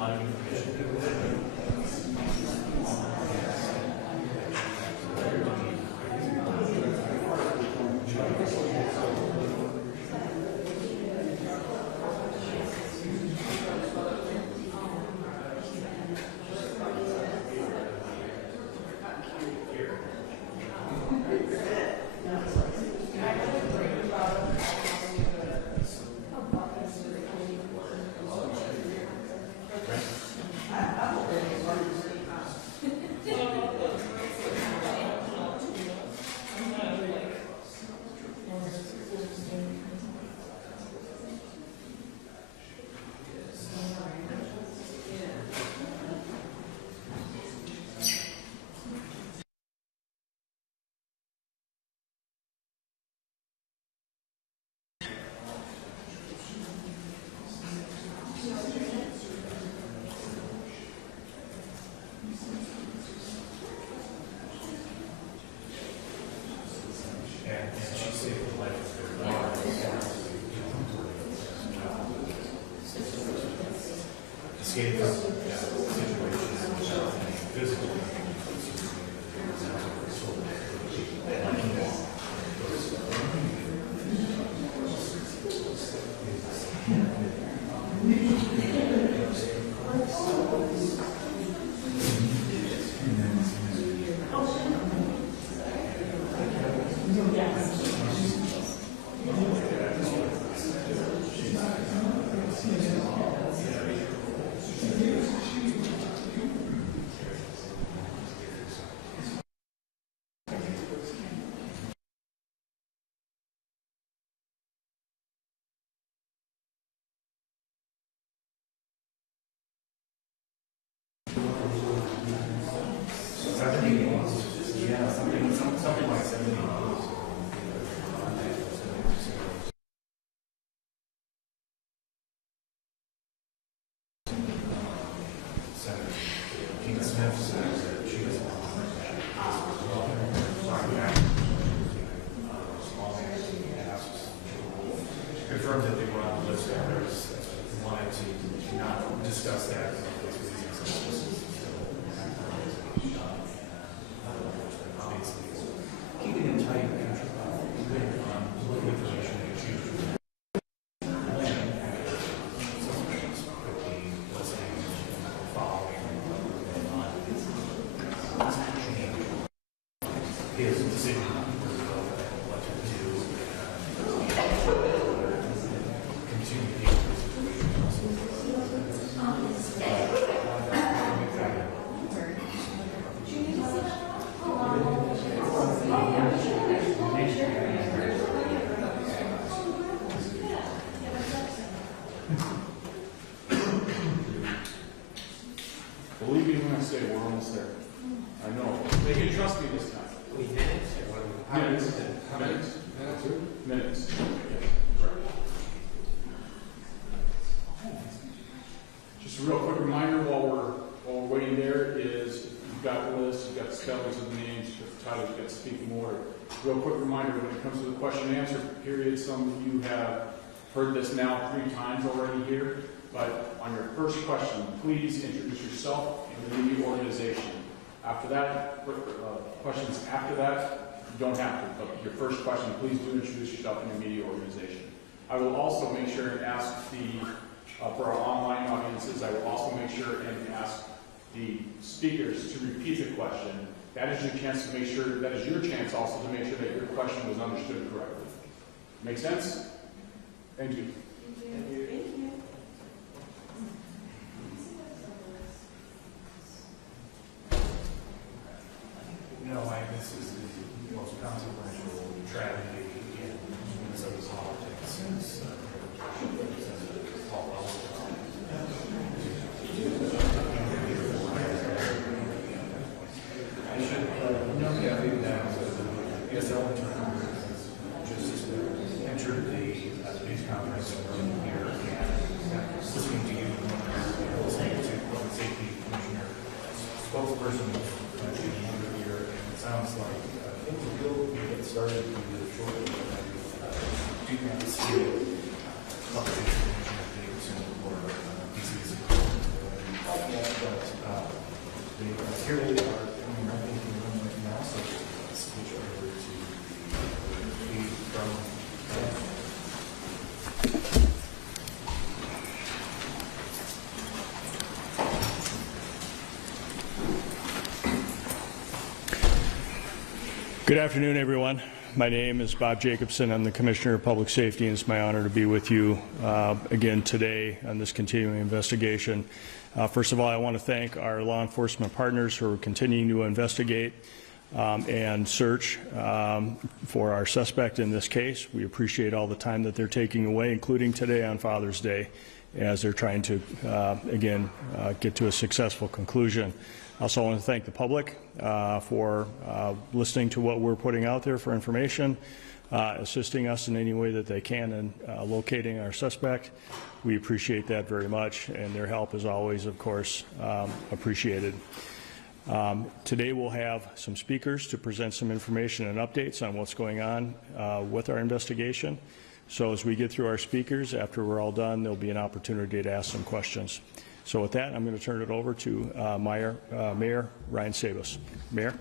lot of and she saved the life of her daughter. Escape from situation without any physical yeah, something like 70. Senator King Smith says that she was confirmed that they were on the list. Others wanted to not discuss that for those reasons. Keeping it tight, little information that you choose. His decision what to do continue Believe me when I say we're almost there. I know. They can trust me this time. Minutes. Just a real quick reminder while we're waiting there is you've got the list, you've got the spellings of the names, you've got the titles, you've got the speaking order. Real quick reminder when it comes to the question and answer period, some of you have heard this now 3 times already here, but on your first question, please introduce yourself and the media organization. After that, questions after that, you don't have to, but your first question, please do introduce yourself and your media organization. I will also make sure and ask for our online audiences, I will also make sure and ask the speakers to repeat the question. That is your chance to make sure, that is your chance also to make sure that your question was understood correctly. Make sense? Thank you. Thank you. Thank you. No, this is the most consequential tragedy in Minnesota politics since Paul I should I guess I'll just enter the news conference. Good afternoon, everyone. My name is Bob Jacobson. I'm the Commissioner of Public Safety, and it's my honor to be with you again today on this continuing investigation. First of all, I want to thank our law enforcement partners who are continuing to investigate and search for our suspect in this case. We appreciate all the time that they're taking away, including today on Father's Day, as they're trying to, again, get to a successful conclusion. I also want to thank the public for listening to what we're putting out there for information, assisting us in any way that they can in locating our suspect. We appreciate that very much, and their help is always, of course, appreciated. Today we'll have some speakers to present some information and updates on what's going on with our investigation. So as we get through our speakers, after we're all done, there'll be an opportunity to ask some questions. So with that, I'm going to turn it over to Mayor Ryan Sabus. Mayor.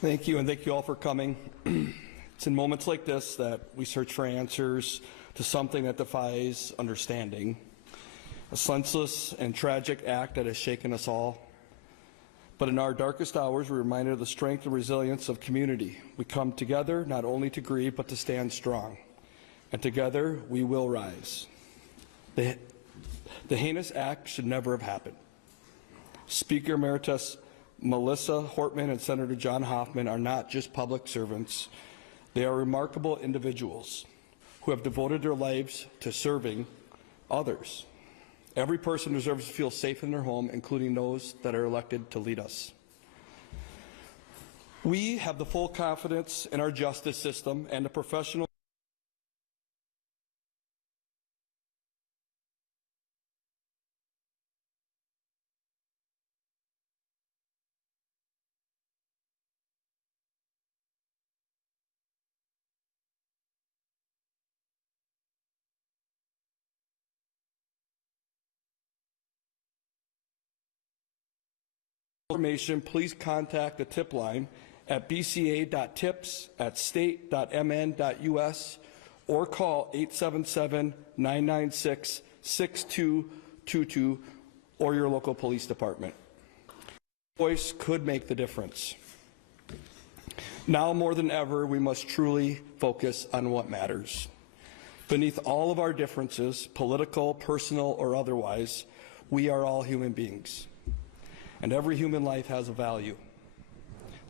Thank you, and thank you all for coming. It's in moments like this that we search for answers to something that defies understanding. A senseless and tragic act that has shaken us all. But in our darkest hours, we're reminded of the strength and resilience of community. We come together not only to grieve, but to stand strong. And together, we will rise. The heinous act should never have happened. Speaker Emeritus Melissa Hortman and Senator John Hoffman are not just public servants. They are remarkable individuals who have devoted their lives to serving others. Every person deserves to feel safe in their home, including those that are elected to lead us. We have the full confidence in our justice system and the professional information. Please contact the tip line at bca.tips@state.mn.us or call 877-996-6222 or your local police department. Voice could make the difference. Now more than ever, we must truly focus on what matters. Beneath all of our differences, political, personal, or otherwise, we are all human beings. And every human life has a value.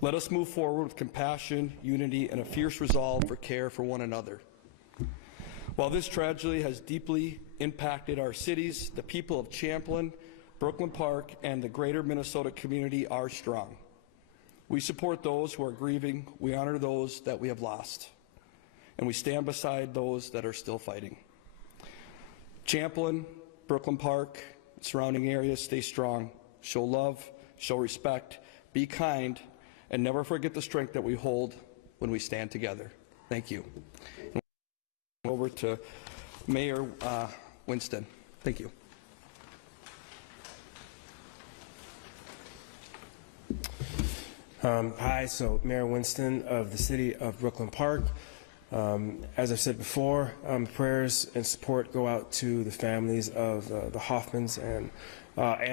Let us move forward with compassion, unity, and a fierce resolve for care for one another. While this tragedy has deeply impacted our cities, the people of Champlin, Brooklyn Park, and the greater Minnesota community are strong. We support those who are grieving, we honor those that we have lost, and we stand beside those that are still fighting. Champlin, Brooklyn Park, surrounding areas, stay strong. Show love, show respect, be kind, and never forget the strength that we hold when we stand together. Thank you. Over to Mayor Winston. Thank you. Hi, so Mayor Winston of the City of Brooklyn Park. As I've said before, prayers and support go out to the families of the Hoffmans and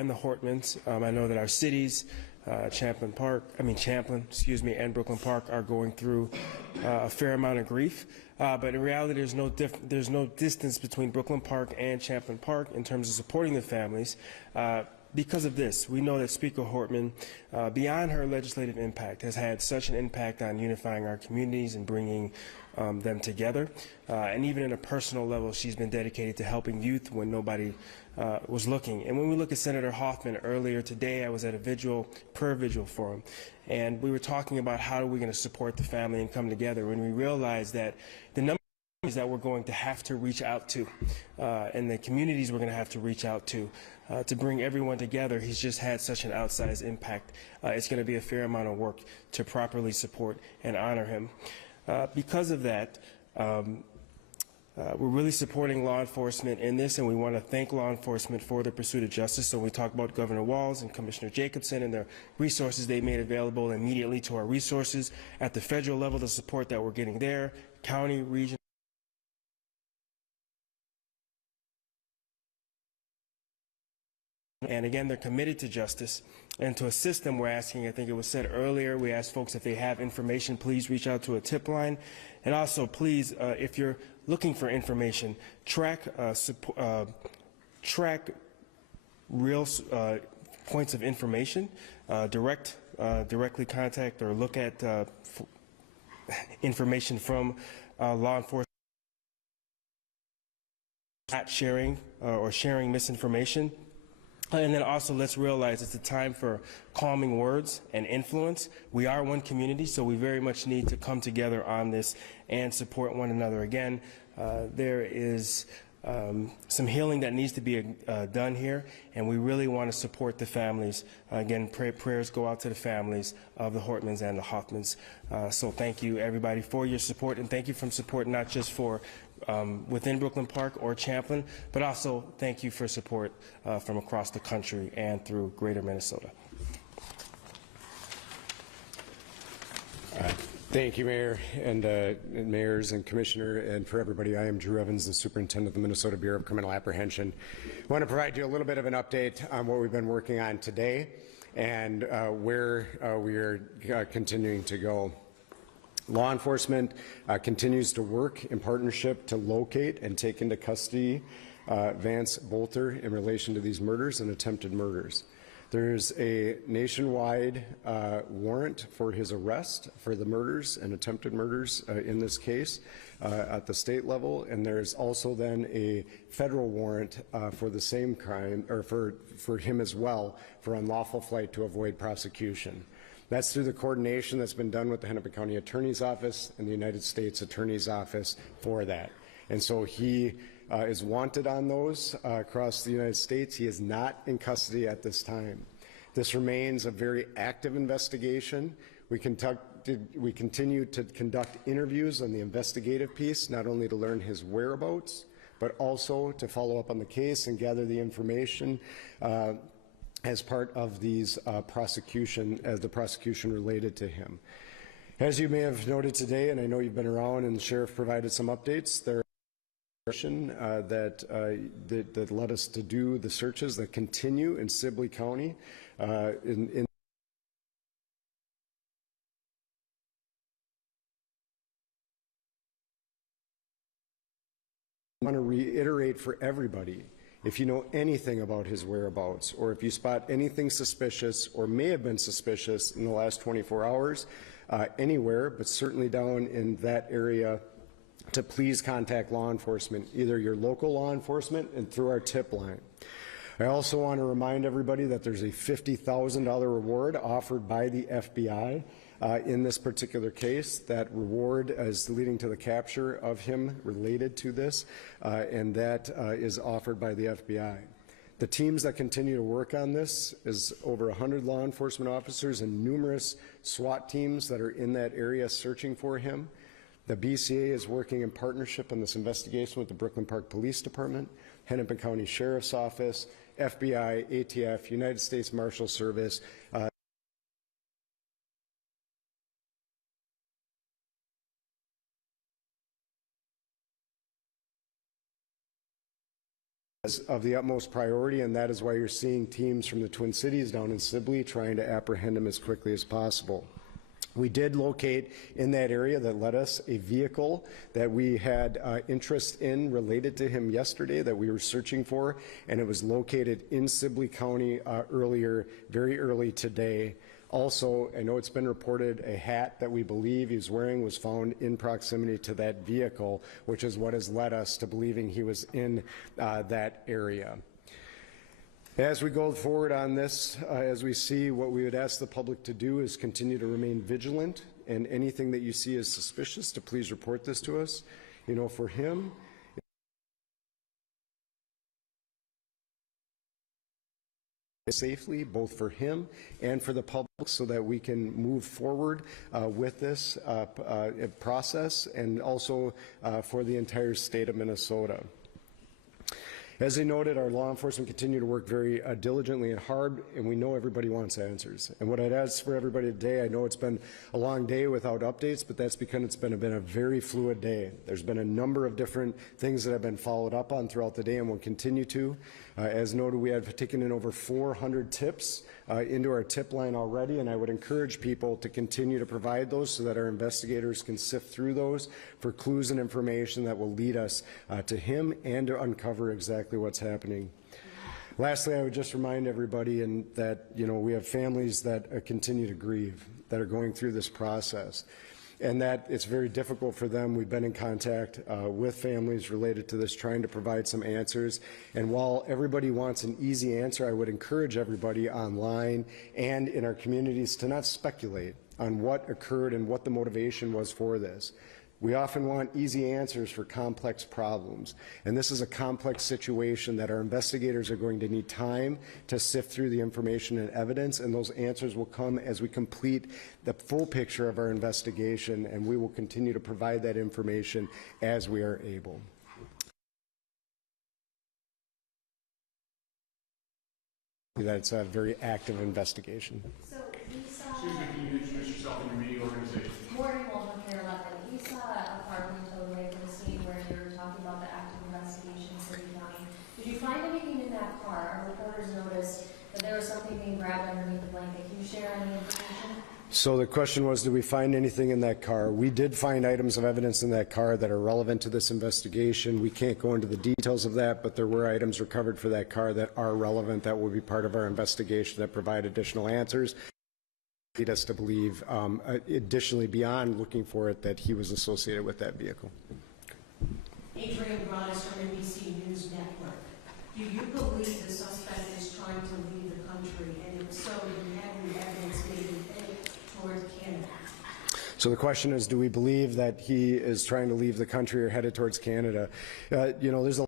the Hortmans. I know that our cities, Champlin, and Brooklyn Park are going through a fair amount of grief. But in reality, there's no distance between Brooklyn Park and Champlin Park in terms of supporting the families. Because of this, we know that Speaker Hortman, beyond her legislative impact, has had such an impact on unifying our communities and bringing them together. And even at a personal level, she's been dedicated to helping youth when nobody was looking. And when we look at Senator Hoffman earlier today, I was at a prayer vigil for him, and we were talking about how are we going to support the family and come together, and we realized that the number that we're going to have to reach out to and the communities we're going to have to reach out to bring everyone together. He's just had such an outsized impact. It's going to be a fair amount of work to properly support and honor him. Because of that, we're really supporting law enforcement in this, and we want to thank law enforcement for the pursuit of justice. So we talk about Governor Walz and Commissioner Jacobson and the resources they made available immediately to our resources at the federal level, the support that we're getting there, county, region, And again, they're committed to justice. And to assist them, we're asking, I think it was said earlier, we asked folks if they have information, please reach out to a tip line. And also, please, if you're looking for information, track real points of information, directly contact or look at information from law enforcement, not sharing or sharing misinformation. And then also, let's realize it's a time for calming words and influence. We are one community, so we very much need to come together on this and support one another. Again, there is some healing that needs to be done here, and we really want to support the families. Again, prayers go out to the families of the Hortmans and the Hoffmans. So thank you, everybody, for your support, and thank you for support not just for within Brooklyn Park or Champlin, but also thank you for support from across the country and through greater Minnesota. Thank you, Mayor, and mayors and Commissioner, and for everybody. I am Drew Evans, the Superintendent of the Minnesota Bureau of Criminal Apprehension. I want to provide you a little bit of an update on what we've been working on today and where we are continuing to go. Law enforcement continues to work in partnership to locate and take into custody Vance Boelter in relation to these murders and attempted murders. There's a nationwide warrant for his arrest for the murders and attempted murders in this case at the state level, and there's also then a federal warrant for the same crime, or for him as well, for unlawful flight to avoid prosecution. That's through the coordination that's been done with the Hennepin County Attorney's Office and the United States Attorney's Office for that. And so he is wanted on those across the United States. He is not in custody at this time. This remains a very active investigation. We continue to conduct interviews on the investigative piece, not only to learn his whereabouts, but also to follow up on the case and gather the information as part of these the prosecution related to him. As you may have noted today, and I know you've been around and the sheriff provided some updates, there that led us to do the searches that continue in Sibley County. I want to reiterate for everybody, if you know anything about his whereabouts, or if you spot anything suspicious or may have been suspicious in the last 24 hours, anywhere, but certainly down in that area, to please contact law enforcement, either your local law enforcement and through our tip line. I also want to remind everybody that there's a $50,000 reward offered by the FBI in this particular case. That reward is leading to the capture of him related to this, and that is offered by the FBI. The teams that continue to work on this is over 100 law enforcement officers and numerous SWAT teams that are in that area searching for him. The BCA is working in partnership on this investigation with the Brooklyn Park Police Department, Hennepin County Sheriff's Office, FBI, ATF, United States Marshal Service, of the utmost priority, and that is why you're seeing teams from the Twin Cities down in Sibley trying to apprehend him as quickly as possible. We did locate in that area that led us a vehicle that we had interest in related to him yesterday that we were searching for, and it was located in Sibley County very early today. Also, I know it's been reported a hat that we believe he was wearing was found in proximity to that vehicle, which is what has led us to believing he was in that area. As we go forward on this, as we see, what we would ask the public to do is continue to remain vigilant, and anything that you see as suspicious, to please report this to us. You know, for him, safely, both for him and for the public, so that we can move forward with this process, and also for the entire state of Minnesota. As they noted, our law enforcement continue to work very diligently and hard, and we know everybody wants answers. And what I'd ask for everybody today, I know it's been a long day without updates, but that's because it's been a very fluid day. There's been a number of different things that have been followed up on throughout the day and will continue to. As noted, we have taken in over 400 tips into our tip line already, and I would encourage people to continue to provide those so that our investigators can sift through those for clues and information that will lead us to him and to uncover exactly what's happening. Lastly, I would just remind everybody that we have families that continue to grieve, that are going through this process, and that it's very difficult for them. We've been in contact with families related to this, trying to provide some answers. And while everybody wants an easy answer, I would encourage everybody online and in our communities to not speculate on what occurred and what the motivation was for this. We often want easy answers for complex problems, and this is a complex situation that our investigators are going to need time to sift through the information and evidence, and those answers will come as we complete the full picture of our investigation, and we will continue to provide that information as we are able. That's a very active investigation. So we saw. Excuse me, can you introduce yourself and your media organization? Morning, Walton Care 11. We saw a car being towed away from the scene where you were talking about the active investigation in City County. Did you find anything in that car? Our reporters noticed that there was something being grabbed underneath the blanket. Can you share any information? So the question was, did we find anything in that car? We did find items of evidence in that car that are relevant to this investigation. We can't go into the details of that, but there were items recovered for that car that are relevant, that will be part of our investigation, that provide additional answers. Lead us to believe, additionally, beyond looking for it, that he was associated with that vehicle. Adrian Bronis from NBC News Network. Do you believe the suspect is trying to leave the country? And if so, do you have any evidence maybe towards Canada? So the question is, do we believe that he is trying to leave the country or headed towards Canada? There's a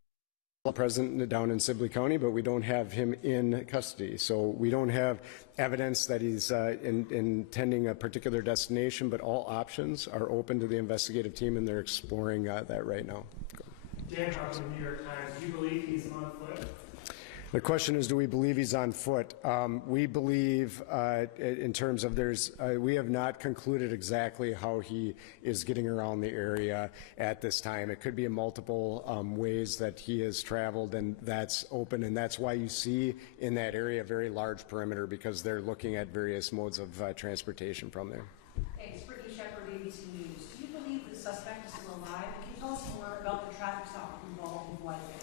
present down in Sibley County, but we don't have him in custody. So we don't have evidence that he's intending a particular destination, but all options are open to the investigative team, and they're exploring that right now. Dan Hart from the New York Times, do you believe he's on foot? The question is, do we believe he's on foot? We believe, in terms of we have not concluded exactly how he is getting around the area at this time. It could be in multiple ways that he has traveled, and that's open, and that's why you see in that area a very large perimeter, because they're looking at various modes of transportation from there. Thanks. Brittany Shepard, ABC News. Do you believe the suspect is still alive? Can you tell us more about the traffic stop involved in what happened?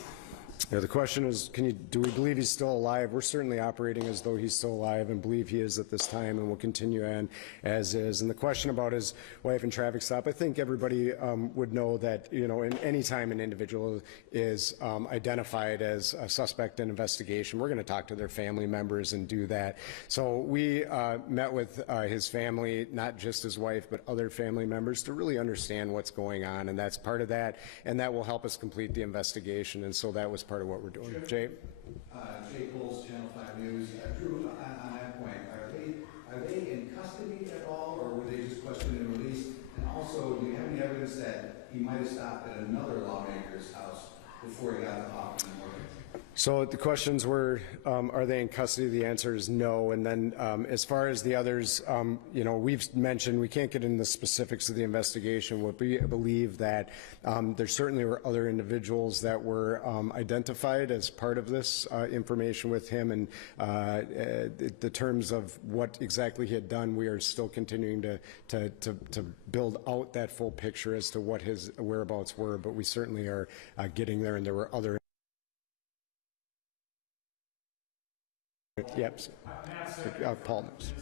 Yeah, the question is, do we believe he's still alive? We're certainly operating as though he's still alive and believe he is at this time, and will continue on as is. And the question about his wife and traffic stop, I think everybody would know that, in any time an individual is identified as a suspect in investigation, we're going to talk to their family members and do that. So we met with his family, not just his wife, but other family members, to really understand what's going on, and that's part of that, and that will help us complete the investigation. And so that was part of what we're doing. Jay? Jay Coles, Channel 5 News. Drew, on that point, are they in custody at all, or were they just questioned and released? And also, do you have any evidence that he might have stopped at another lawmaker's house before he got to Hoffman in the morning? So the questions were, are they in custody? The answer is no. And then as far as the others, we've mentioned we can't get into the specifics of the investigation. We believe that there certainly were other individuals that were identified as part of this information with him. And the terms of what exactly he had done, we are still continuing to build out that full picture as to what his whereabouts were. But we certainly are getting there, and there were other. Yep. Paul knows.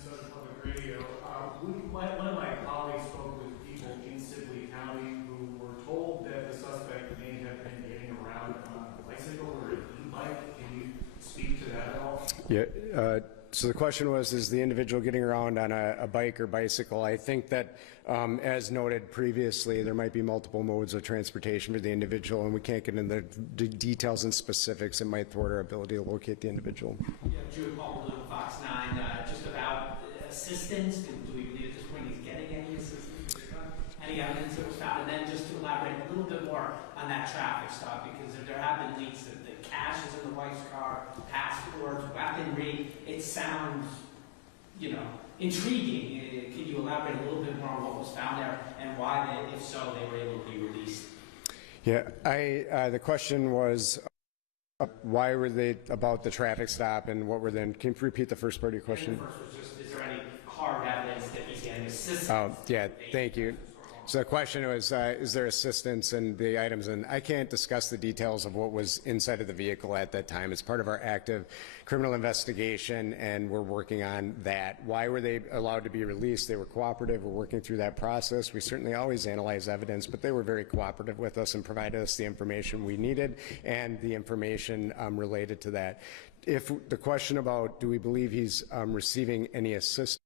One of my colleagues spoke with people in Sibley County who were told that the suspect may have been getting around on a bicycle or an e-bike. Can you speak to that at all? Yeah. So the question was, is the individual getting around on a bike or bicycle? I think that, as noted previously, there might be multiple modes of transportation for the individual, and we can't get into the details and specifics. It might thwart our ability to locate the individual. Yeah, Drew Paul Blue, Fox 9, just about assistance. Do we believe at this point he's getting any assistance? Any evidence that was found? And then just to elaborate a little bit more, on that traffic stop, because there have been leaks that the cash is in the wife's car, passports, weaponry. It sounds, intriguing. Can you elaborate a little bit more on what was found there and why, if so, they were able to be released? Yeah, the question was, why were they about the traffic stop and what were then, can you repeat the first part of your question? And the first was just, is there any hard evidence that he's getting assistance? Oh, yeah, thank you. So the question was, is there assistance in the items? And I can't discuss the details of what was inside of the vehicle at that time. It's part of our active criminal investigation, and we're working on that. Why were they allowed to be released? They were cooperative. We're working through that process. We certainly always analyze evidence, but they were very cooperative with us and provided us the information we needed and the information related to that. If the question about do we believe he's receiving any assistance,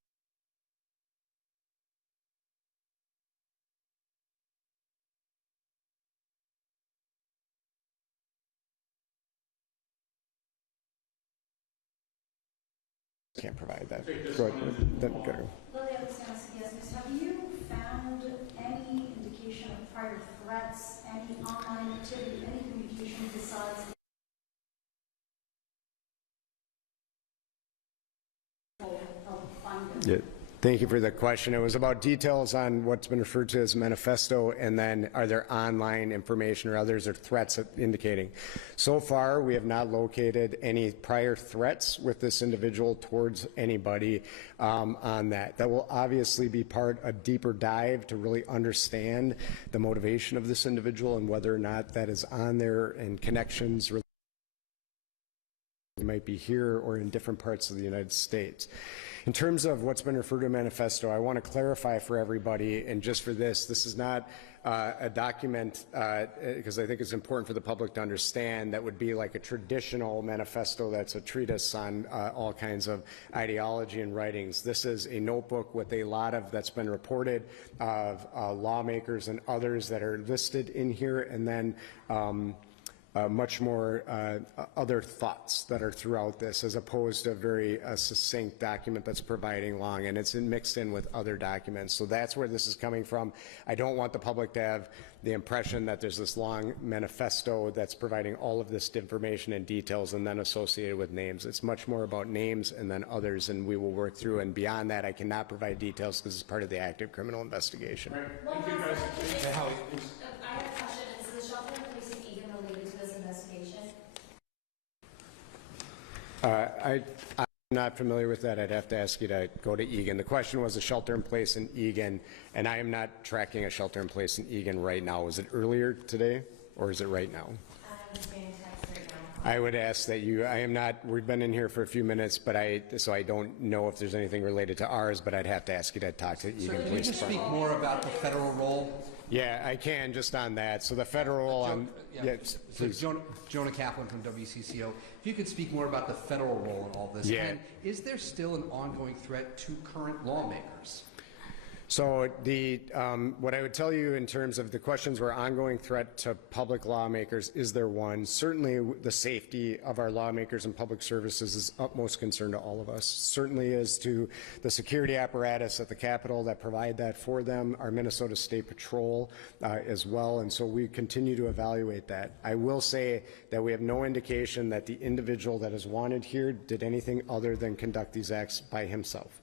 can't provide that. Go ahead. Lily, I was going to suggest, have you found any indication of prior threats, any online activity, any communication besides Yeah. Thank you for the question. It was about details on what's been referred to as manifesto, and then are there online information or others or threats indicating. So far, we have not located any prior threats with this individual towards anybody on that. That will obviously be part of a deeper dive to really understand the motivation of this individual and whether or not that is on there and connections might be here or in different parts of the United States. In terms of what's been referred to a manifesto, I want to clarify for everybody, and just for this is not a document, because I think it's important for the public to understand, that would be like a traditional manifesto that's a treatise on all kinds of ideology and writings. This is a notebook with a lot of, that's been reported, of lawmakers and others that are listed in here, and then much more other thoughts that are throughout this, as opposed to a very succinct document that's providing long, and it's mixed in with other documents. So that's where this is coming from. I don't want the public to have the impression that there's this long manifesto that's providing all of this information and details and then associated with names. It's much more about names and then others, and we will work through. And beyond that, I cannot provide details because it's part of the active criminal investigation. All right. Thank you, guys. I have a question. Is the shelter in place even related to this investigation? I'm not familiar with that. I'd have to ask you to go to Egan. The question was a shelter in place in Egan, and I am not tracking a shelter in place in Egan right now. Was it earlier today, or is it right now? I'm getting text right now. I would ask that you, I am not, we've been in here for a few minutes, but so I don't know if there's anything related to ours, but I'd have to ask you to talk to Egan Can you Police just Department. speak more about the federal role? Yeah, I can, just on that. So the federal, yes, So please. Jonah Kaplan from WCCO. If you could speak more about the federal role in all this. Yeah. And is there still an ongoing threat to current lawmakers? So what I would tell you in terms of the questions were ongoing threat to public lawmakers, is there one? Certainly the safety of our lawmakers and public services is utmost concern to all of us. Certainly is to the security apparatus at the Capitol that provide that for them, our Minnesota State Patrol as well, and so we continue to evaluate that. I will say that we have no indication that the individual that is wanted here did anything other than conduct these acts by himself.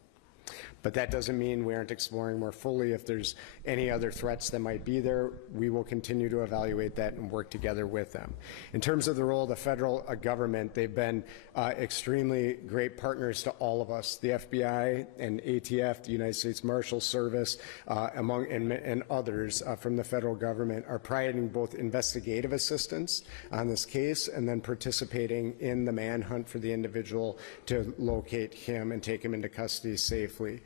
But that doesn't mean we aren't exploring more fully. If there's any other threats that might be there, we will continue to evaluate that and work together with them. In terms of the role of the federal government, they've been extremely great partners to all of us. The FBI and ATF, the United States Marshal Service, and others from the federal government are providing both investigative assistance on this case and then participating in the manhunt for the individual to locate him and take him into custody safely.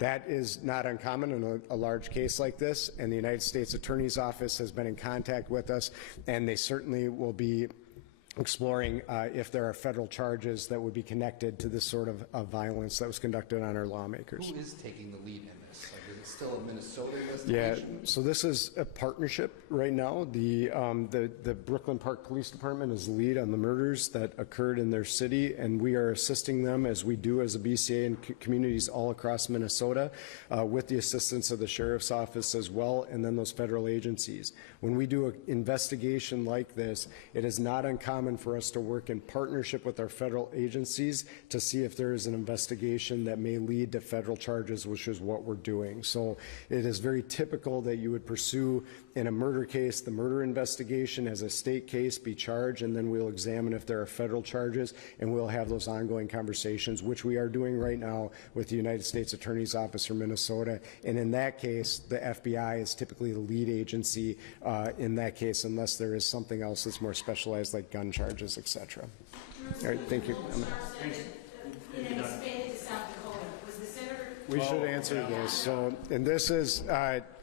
That is not uncommon in a large case like this, and the United States Attorney's Office has been in contact with us, and they certainly will be exploring if there are federal charges that would be connected to this sort of violence that was conducted on our lawmakers. Who is taking the lead in this? Like, does it still a Minnesota Yeah, investigation? so this is a partnership right now. The Brooklyn Park Police Department is the lead on the murders that occurred in their city, and we are assisting them as we do as a BCA in communities all across Minnesota with the assistance of the Sheriff's Office as well, and then those federal agencies. When we do an investigation like this, it is not uncommon for us to work in partnership with our federal agencies to see if there is an investigation that may lead to federal charges, which is what we're doing. So it is very typical that you would pursue in a murder case the murder investigation as a state case, be charged, and then we'll examine if there are federal charges, and we'll have those ongoing conversations, which we are doing right now with the United States Attorney's Office for Minnesota. And in that case, the FBI is typically the lead agency in that case, unless there is something else that's more specialized, like gun charges, etc. All right, thank you. We should answer this. So, and this is,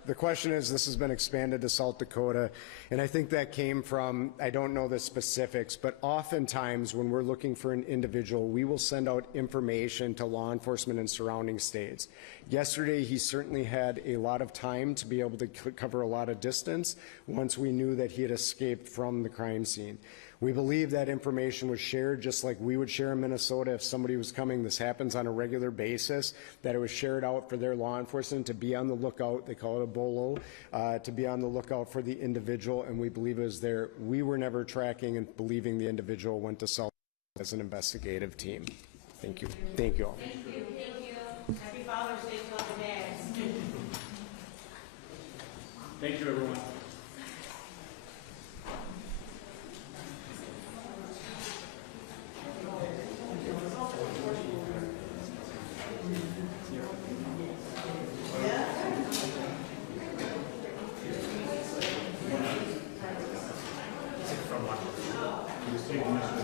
the question is, this has been expanded to South Dakota, and I think that came from, I don't know the specifics, but oftentimes when we're looking for an individual, we will send out information to law enforcement in surrounding states. Yesterday, he certainly had a lot of time to be able to cover a lot of distance once we knew that he had escaped from the crime scene. We believe that information was shared just like we would share in Minnesota if somebody was coming. This happens on a regular basis, that it was shared out for their law enforcement to be on the lookout. They call it a bolo, to be on the lookout for the individual, and we believe it was there. We were never tracking and believing the individual went to South as an investigative team. Thank you. Thank you all. Thank you. Thank you. Happy Father's Day to all the dads. Thank you, everyone. Just take a minute.